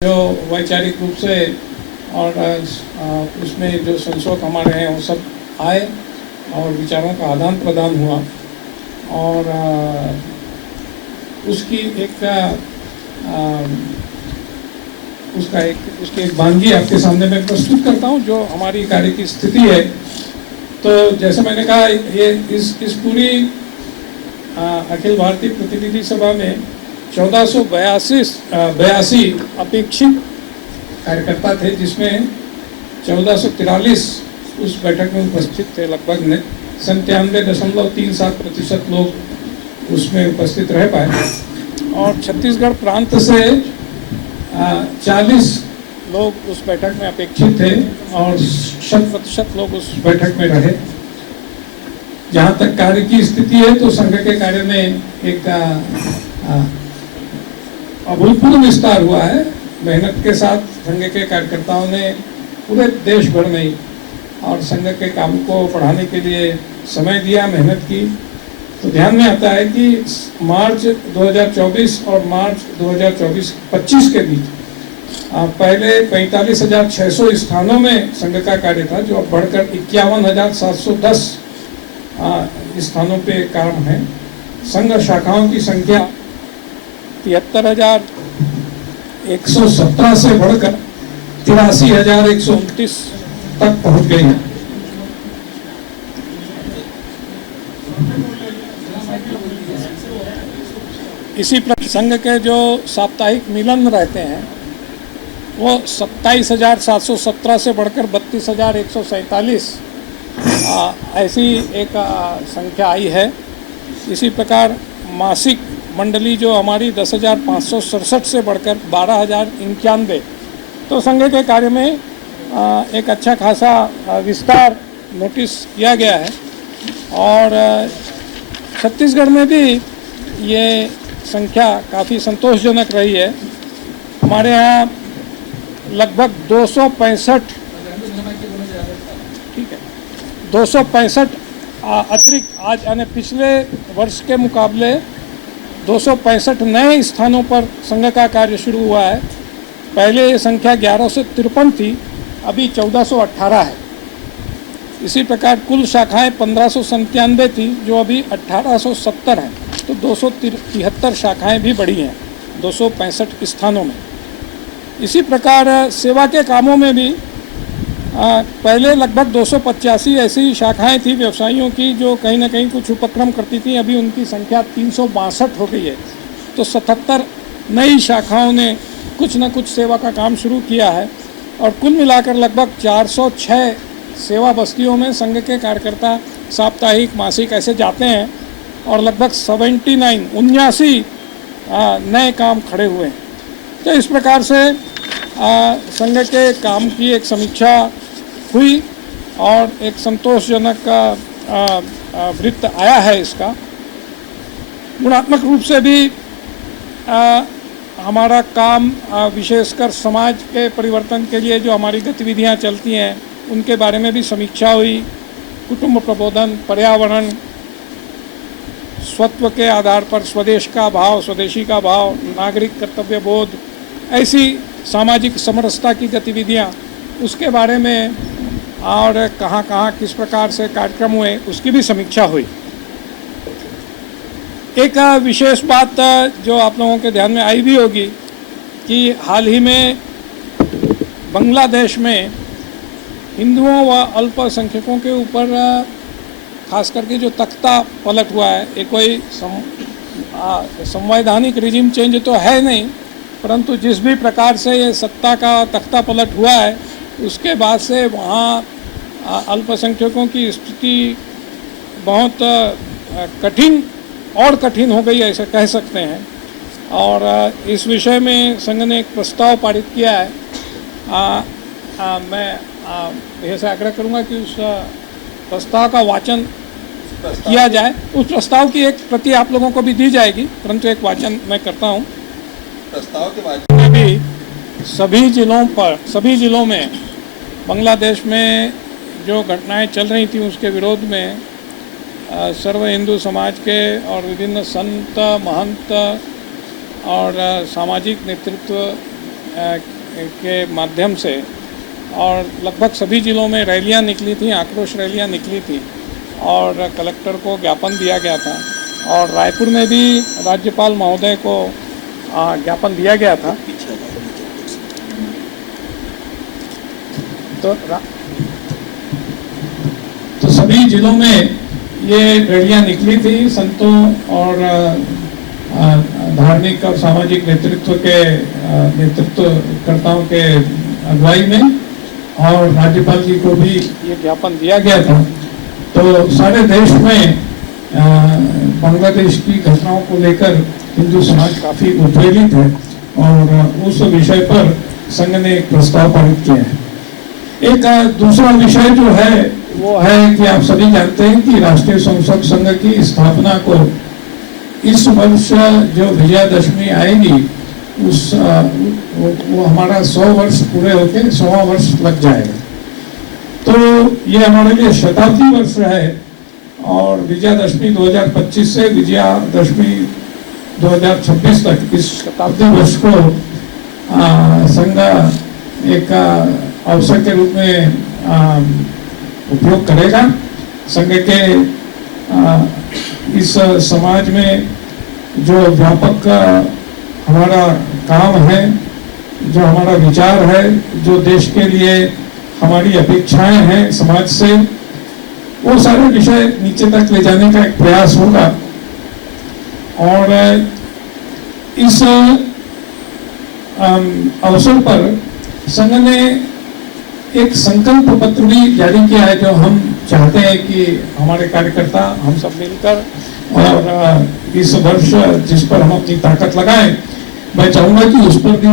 जो वैचारिक रूप से और उसमें जो संशोधन हमारे हैं वो सब आए और विचारों का आदान प्रदान हुआ और उसकी एक उसकी एक वानगी आपके सामने मैं प्रस्तुत करता हूँ जो हमारी कार्य की स्थिति है। तो जैसे मैंने कहा ये इस पूरी अखिल भारतीय प्रतिनिधि सभा में 1482 अपेक्षित कार्यकर्ता थे, जिसमें 1443 उस बैठक में उपस्थित थे। लगभग 97.37% लोग उसमें उपस्थित रह पाए और छत्तीसगढ़ प्रांत से 40 लोग उस बैठक में अपेक्षित थे और 100% लोग उस बैठक में रहे। जहाँ तक कार्य की स्थिति है तो संघ के कार्य में एक अभूतपूर्व विस्तार हुआ है। मेहनत के साथ संघ के कार्यकर्ताओं ने पूरे देश भर में और संघ के काम को बढ़ाने के लिए समय दिया, मेहनत की। तो ध्यान में आता है कि मार्च 2024 और मार्च 2024-25 के बीच पहले 45,600 स्थानों में संघ का कार्य था, जो अब बढ़कर 51,710 स्थानों पे काम है। संघ शाखाओं की संख्या 73,117 से बढ़कर 83,129 तक पहुंच गई है। इसी प्रकार संघ के जो साप्ताहिक मिलन रहते हैं वो 27,717 से बढ़कर 32,147 ऐसी एक संख्या आई है। इसी प्रकार मासिक मंडली जो हमारी 10,567 से बढ़कर 12,091। तो संघ के कार्य में एक अच्छा खासा विस्तार नोटिस किया गया है और छत्तीसगढ़ में भी ये संख्या काफ़ी संतोषजनक रही है। हमारे यहाँ लगभग 265 अतिरिक्त आज यानी पिछले वर्ष के मुकाबले 265 नए स्थानों पर संघ का कार्य शुरू हुआ है। पहले ये संख्या 1153 थी, अभी 1418 है। इसी प्रकार कुल शाखाएं 1597 थी, जो अभी 1870 हैं। तो 273 शाखाएं भी बढ़ी हैं 265 स्थानों में। इसी प्रकार सेवा के कामों में भी पहले लगभग 285 ऐसी शाखाएं थी व्यवसायियों की जो कहीं ना कहीं कुछ उपक्रम करती थी, अभी उनकी संख्या 362 हो गई है। तो 77 नई शाखाओं ने कुछ न कुछ सेवा का काम शुरू किया है और कुल मिलाकर लगभग 406 सेवा बस्तियों में संघ के कार्यकर्ता साप्ताहिक मासिक ऐसे जाते हैं और लगभग 79 नए काम खड़े हुए हैं। तो इस प्रकार से संघ के काम की एक समीक्षा हुई और एक संतोषजनक वृत्त आया है इसका। गुणात्मक रूप से भी हमारा काम विशेषकर समाज के परिवर्तन के लिए जो हमारी गतिविधियां चलती हैं उनके बारे में भी समीक्षा हुई। कुटुंब प्रबोधन, पर्यावरण, स्वत्व के आधार पर स्वदेश का भाव, स्वदेशी का भाव, नागरिक कर्तव्य बोध, ऐसी सामाजिक समरसता की गतिविधियां, उसके बारे में और कहाँ कहाँ किस प्रकार से कार्यक्रम हुए उसकी भी समीक्षा हुई। एक विशेष बात जो आप लोगों के ध्यान में आई भी होगी कि हाल ही में बांग्लादेश में हिंदुओं व अल्पसंख्यकों के ऊपर खास करके जो तख्ता पलट हुआ है, ये कोई संवैधानिक रिजिम चेंज तो है नहीं, परंतु जिस भी प्रकार से ये सत्ता का तख्ता पलट हुआ है उसके बाद से वहाँ अल्पसंख्यकों की स्थिति बहुत कठिन हो गई, ऐसे कह सकते हैं। और इस विषय में संघ ने एक प्रस्ताव पारित किया है। मैं यह से आग्रह करूँगा कि उस प्रस्ताव का वाचन किया जाए। उस प्रस्ताव की एक प्रति आप लोगों को भी दी जाएगी, परंतु एक वाचन मैं करता हूँ। प्रस्ताव के वाचन में भी सभी जिलों में बांग्लादेश में जो घटनाएं चल रही थी उसके विरोध में सर्व हिंदू समाज के और विभिन्न संत महंत और सामाजिक नेतृत्व के माध्यम से और लगभग सभी ज़िलों में रैलियां निकली थी, आक्रोश रैलियां निकली थी और कलेक्टर को ज्ञापन दिया गया था और रायपुर में भी राज्यपाल महोदय को ज्ञापन दिया गया था। तो सभी जिलों में ये रैलियां निकली थी संतों और धार्मिक और सामाजिक नेतृत्वकर्ताओं के अगुवाई में और राज्यपाल जी को भी ये ज्ञापन दिया गया था। तो सारे देश में बांग्लादेश की घटनाओं को लेकर हिंदू समाज काफ़ी उद्वेलित है और उस विषय पर संघ ने एक प्रस्ताव पारित किया है। एक दूसरा विषय जो है वो है कि आप सभी जानते हैं कि राष्ट्रीय स्वयंसेवक संघ की स्थापना को इस वर्ष जो विजयादशमी आएगी वो हमारा 100 वर्ष पूरे होके 100वां वर्ष लग जाएगा। तो ये हमारे लिए शताब्दी वर्ष है और विजयादशमी 2025 से विजयादशमी 2026 तक इस शताब्दी वर्ष को संघ एक अवसर के रूप में उपयोग करेगा। संघ के इस समाज में जो व्यापक हमारा काम है, जो हमारा विचार है, जो देश के लिए हमारी अपेक्षाएं हैं समाज से, वो सारे विषय नीचे तक ले जाने का एक प्रयास होगा। और इस अवसर पर संघ ने एक संकल्प पत्र भी जारी किया है जो हम चाहते हैं कि हमारे कार्यकर्ता हम सब मिलकर और इस वर्ष जिस पर हम अपनी ताकत लगाएं, मैं चाहूंगा कि उस पर भी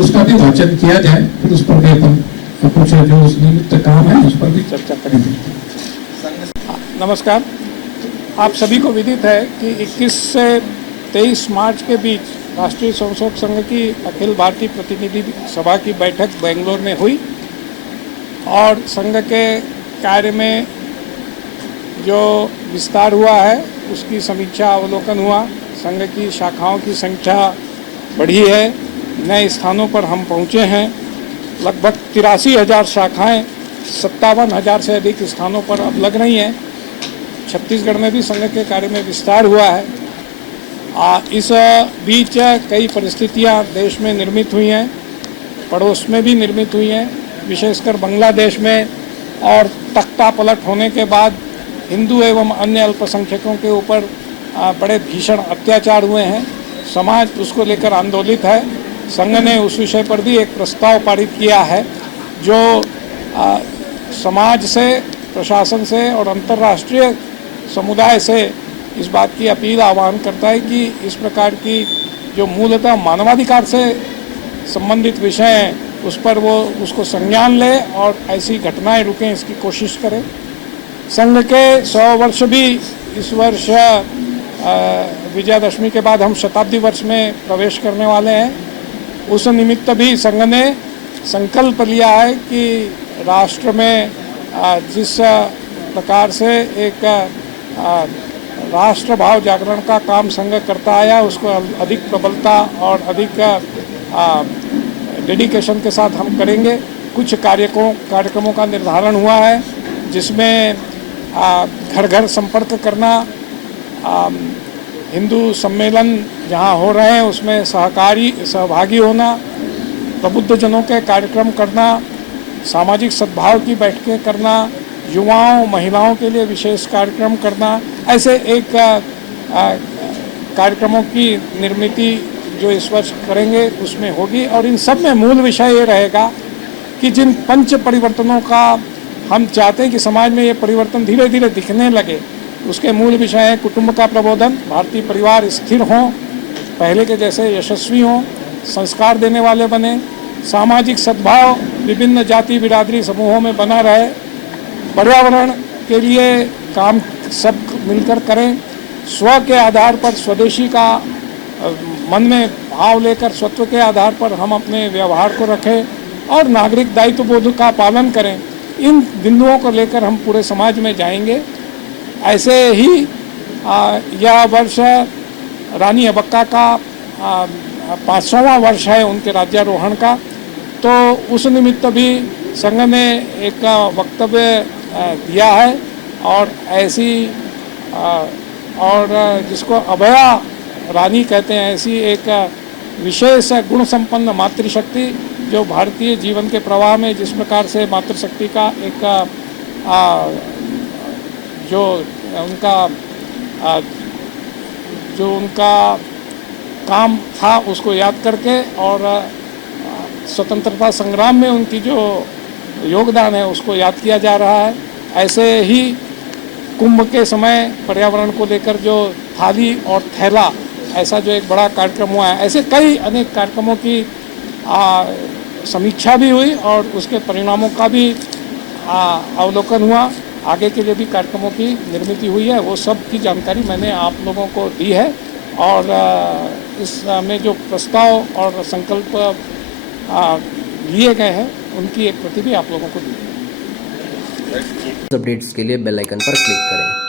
उसका भी वाचन किया जाए, फिर उस पर भी अपन कुछ जो निमित्त काम है उस पर भी चर्चा करेंगे। नमस्कार, आप सभी को विदित है कि 21 से 23 मार्च के बीच राष्ट्रीय स्वयंसेवक संघ की अखिल भारतीय प्रतिनिधि सभा की बैठक बेंगलोर में हुई और संघ के कार्य में जो विस्तार हुआ है उसकी समीक्षा अवलोकन हुआ। संघ की शाखाओं की संख्या बढ़ी है, नए स्थानों पर हम पहुँचे हैं। लगभग 83,000 शाखाएं 57,000 से अधिक स्थानों पर अब लग रही हैं। छत्तीसगढ़ में भी संघ के कार्य में विस्तार हुआ है। इस बीच कई परिस्थितियां देश में निर्मित हुई हैं, पड़ोस में भी निर्मित हुई हैं, विशेषकर बांग्लादेश में और तख्ता पलट होने के बाद हिंदू एवं अन्य अल्पसंख्यकों के ऊपर बड़े भीषण अत्याचार हुए हैं। समाज उसको लेकर आंदोलित है। संघ ने उस विषय पर भी एक प्रस्ताव पारित किया है जो समाज से, प्रशासन से और अंतर्राष्ट्रीय समुदाय से इस बात की अपील आह्वान करता है कि इस प्रकार की जो मूलतः मानवाधिकार से संबंधित विषय हैं उस पर वो उसको संज्ञान ले और ऐसी घटनाएं रुकें, इसकी कोशिश करें। संघ के 100 वर्ष भी इस वर्ष विजयादशमी के बाद हम शताब्दी वर्ष में प्रवेश करने वाले हैं। उस निमित्त भी संघ ने संकल्प लिया है कि राष्ट्र में जिस प्रकार से एक राष्ट्र भाव जागरण का काम संघ करता आया उसको अधिक प्रबलता और अधिक डेडिकेशन के साथ हम करेंगे। कुछ कार्यक्रमों का निर्धारण हुआ है जिसमें घर घर संपर्क करना, हिंदू सम्मेलन जहां हो रहे हैं उसमें सहभागी होना, प्रबुद्धजनों के कार्यक्रम करना, सामाजिक सद्भाव की बैठकें करना, युवाओं महिलाओं के लिए विशेष कार्यक्रम करना, ऐसे एक कार्यक्रमों की निर्मिति जो इस वर्ष करेंगे उसमें होगी। और इन सब में मूल विषय ये रहेगा कि जिन पंच परिवर्तनों का हम चाहते हैं कि समाज में ये परिवर्तन धीरे धीरे दिखने लगे, उसके मूल विषय है कुटुंब का प्रबोधन, भारतीय परिवार स्थिर हों, पहले के जैसे यशस्वी हों, संस्कार देने वाले बने, सामाजिक सद्भाव विभिन्न जाति बिरादरी समूहों में बना रहे, पर्यावरण के लिए काम सब मिलकर करें, स्व के आधार पर स्वदेशी का मन में भाव लेकर स्वत्व के आधार पर हम अपने व्यवहार को रखें और नागरिक दायित्व बोध का पालन करें। इन बिंदुओं को लेकर हम पूरे समाज में जाएंगे। ऐसे ही यह वर्ष रानी अब्बक्का का 500वां वर्ष है उनके राज्यारोहण का। तो उस निमित्त भी संघ ने एक वक्तव्य दिया है और ऐसी और जिसको अभया रानी कहते हैं, ऐसी एक विशेष गुण संपन्न मातृशक्ति जो भारतीय जीवन के प्रवाह में जिस प्रकार से मातृशक्ति का एक जो उनका काम था उसको याद करके और स्वतंत्रता संग्राम में उनकी जो योगदान है उसको याद किया जा रहा है। ऐसे ही कुंभ के समय पर्यावरण को लेकर जो थाली और थैला ऐसा जो एक बड़ा कार्यक्रम हुआ है, ऐसे कई अनेक कार्यक्रमों की समीक्षा भी हुई और उसके परिणामों का भी अवलोकन हुआ। आगे के लिए भी कार्यक्रमों की निर्मित हुई है, वो सब की जानकारी मैंने आप लोगों को दी है और इसमें जो प्रस्ताव और संकल्प लिए गए हैं उनकी एक प्रति भी आप लोगों को दी है। अपडेट्स के लिए बेल आइकन पर क्लिक करें।